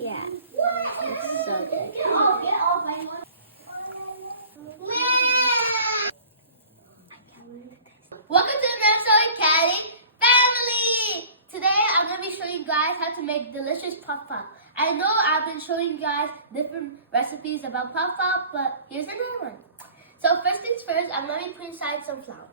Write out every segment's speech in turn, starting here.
Yeah. It's so good. Welcome to the Minnesota Caddy family! Today I'm going to be showing you guys how to make delicious puff puff. I know I've been showing you guys different recipes about puff puff, but here's another one. So first things first, I'm going to be putting aside some flour.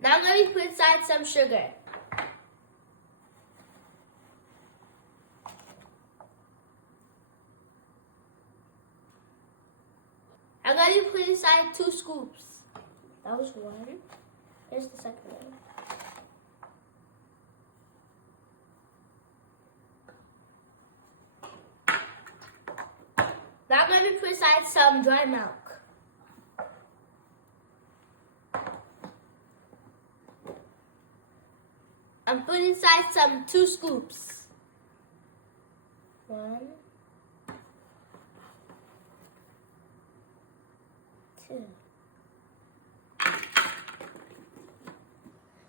Now I'm going to put aside some sugar. I'm going to put inside 2 scoops. That was 1. Here's the second one. Now I'm going to put aside some dry milk. I'm putting inside some 2 scoops. 1, 2.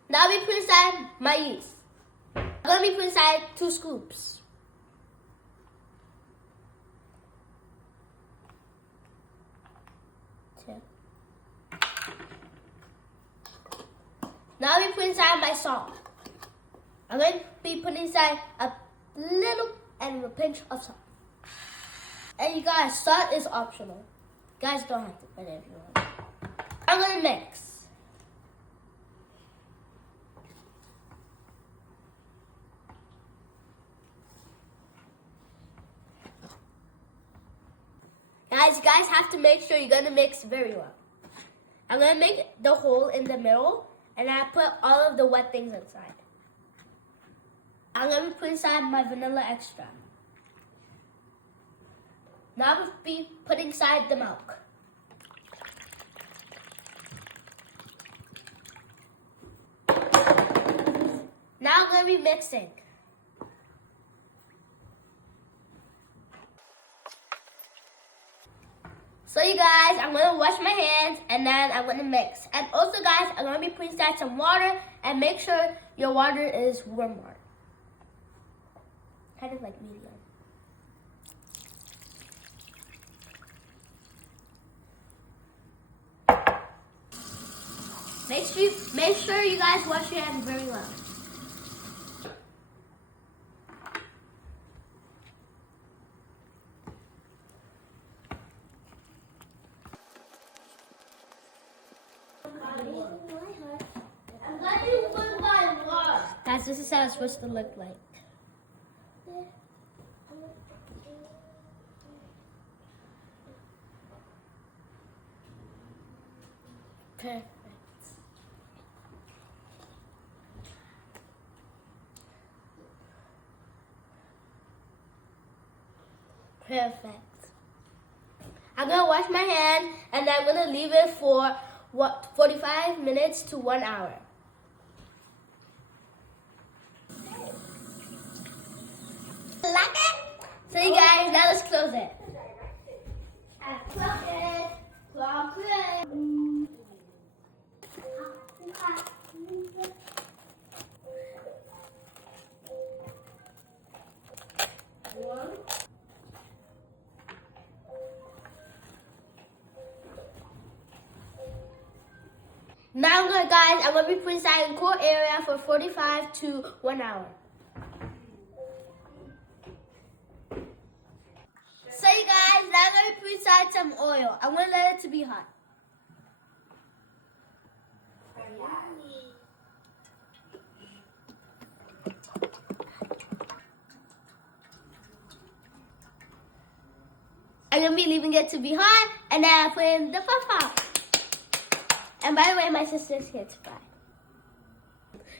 Now we put inside my yeast. I'm going to be putting inside 2 scoops. Now we put inside my salt. I'm going to be putting inside a little and a pinch of salt. And you guys, salt is optional. You guys don't have to put it if you want. I'm going to mix. You guys have to make sure you're going to mix very well. I'm going to make the hole in the middle, and I put all of the wet things inside. I'm going to put inside my vanilla extract. Now I'm going to be putting inside the milk. Now I'm going to be mixing. So you guys, I'm going to wash my hands and then I'm going to mix. And also guys, I'm going to be putting inside some water and make sure your water is warm water. Kind of like medium. Make sure you guys wash your hands very well. Guys, this is how it's supposed to look like. Perfect. Perfect. I'm going to wash my hand and then I'm going to leave it for 45 minutes to 1 hour. So you guys, now let's close it. Close it. Close it. Now I'm going to be putting inside in cool area for 45 to 1 hour. So you guys, now I'm going to put inside some oil. I'm going to let it to be hot. I'm going to be leaving it to be hot and then I put in the puff puff. And by the way, my sister's here to fry.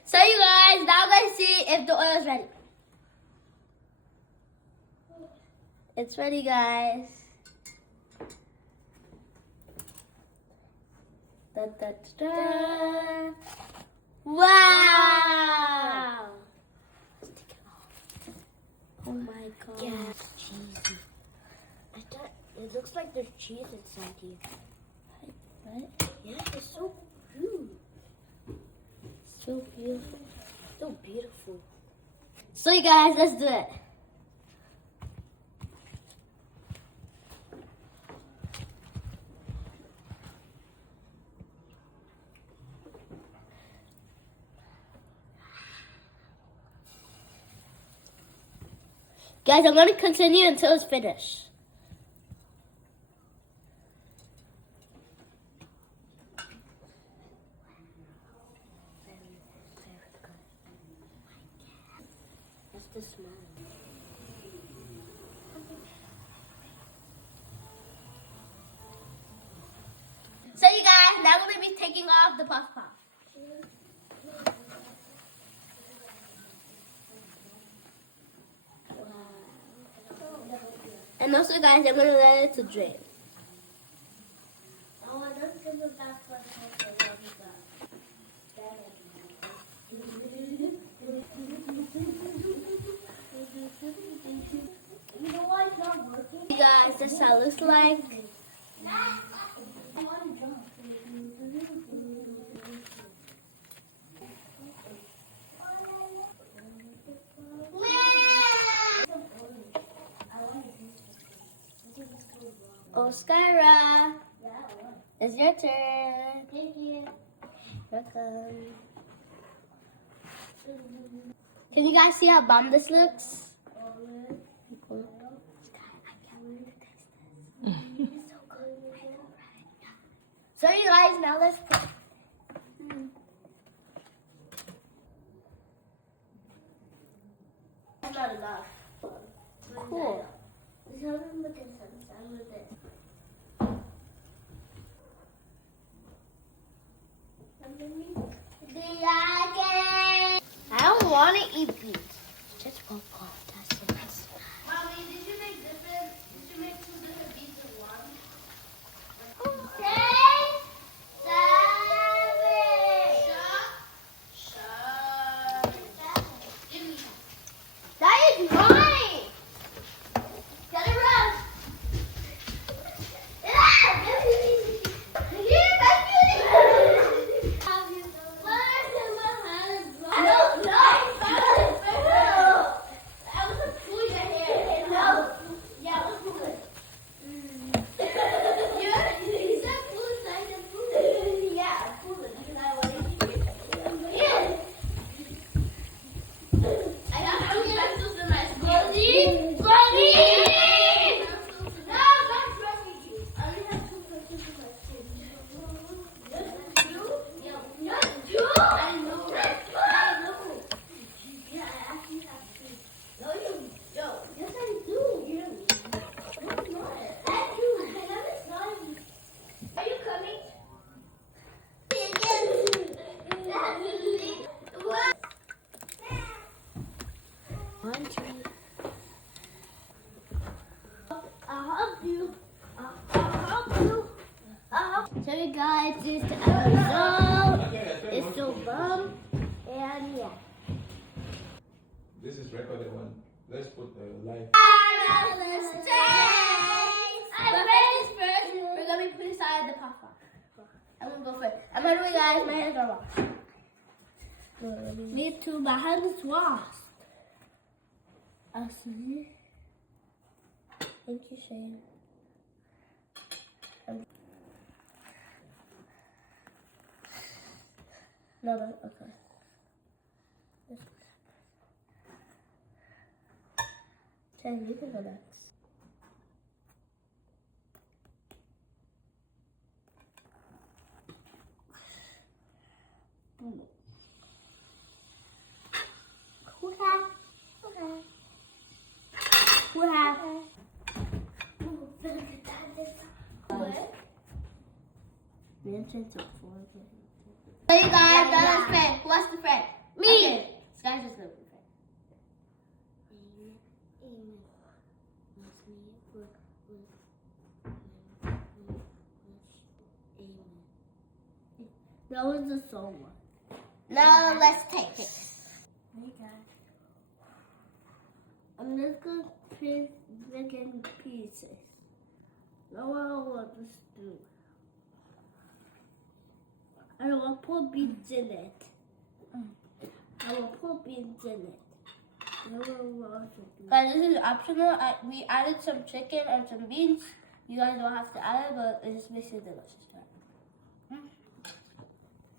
So you guys, now I'm going to see if the oil is ready. It's ready, guys. Da, da, da, da. Wow! Let's take it off. Oh my god. Yeah, it's cheesy. It looks like there's cheese inside here. So beautiful. So beautiful. So you guys, let's do it. Guys, I'm going to continue until it's finished. That's the small one. So you guys, now we're going to be taking off the puff puff. And also guys, I'm going to let it to drain. Oh, I don't give it back for You know why it's not working? Hey guys, that's how it looks like. Oscara, it's your turn. Thank you. Welcome. Can you guys see how bomb this looks? So you guys, now let's play. That's not enough. Cool. I don't want to eat these. Just popcorn. That's it. Mommy, did you make two different beats in one? Okay. Give me that. That is mine. Get it right. So you guys, this is the end result. It's so bum. And yeah. This is recorded one. Let's put the live. But first, we're going to be putting aside the papa. I'm going to go first. I'm going to do guys, my hands are washed. Me too, my hands is washed. I'll see. Thank you, Shane. No, okay. Shane, you can go next. So you guys, that is friend. Who wants the friend? Me. Okay. Sky's just gonna be friend. That was the soul one. Now let's take it. Hey guys. I'm just gonna pick in pieces. Now I want this to do. I don't want to put beads in it. I will put beans in it. Guys, this is optional. We added some chicken and some beans. You guys don't have to add it, but it just makes it delicious.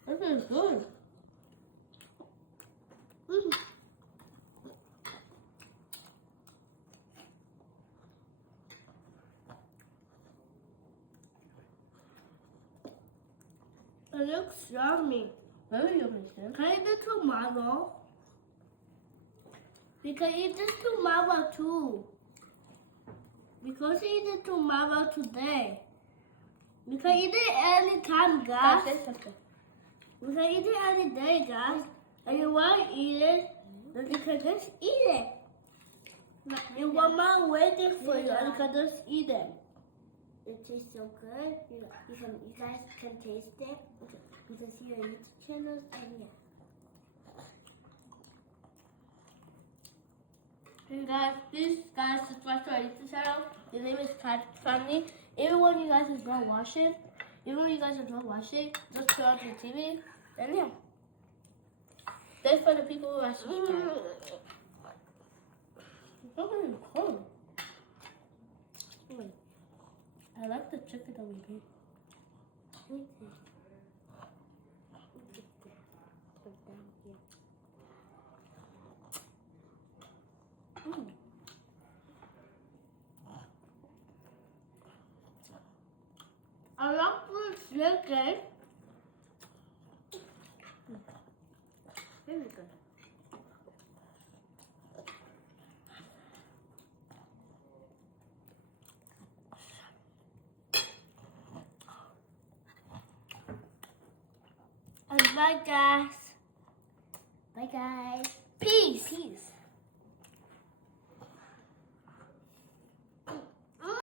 This is good. It looks yummy. Very yummy, sir. Can I eat the tomato? We can eat this tomato too. Because we eat the tomato today. We can eat it anytime, guys. Guys, say something. We can eat it any day, guys. And you want to eat it, then you can just eat it. You want my waiting for you, and you can just eat it. It tastes so good. You guys can taste it. You can see our YouTube channels and yeah. Hey guys, please guys subscribe to our YouTube channel. The name is Cat Family. Even when you guys is done watching, just turn on the TV. And yeah. That's for the people who are subscribed. It's not really cold. I like the chicken that we made. I love the chicken. Really good. And bye guys. Bye guys. Peace. Peace.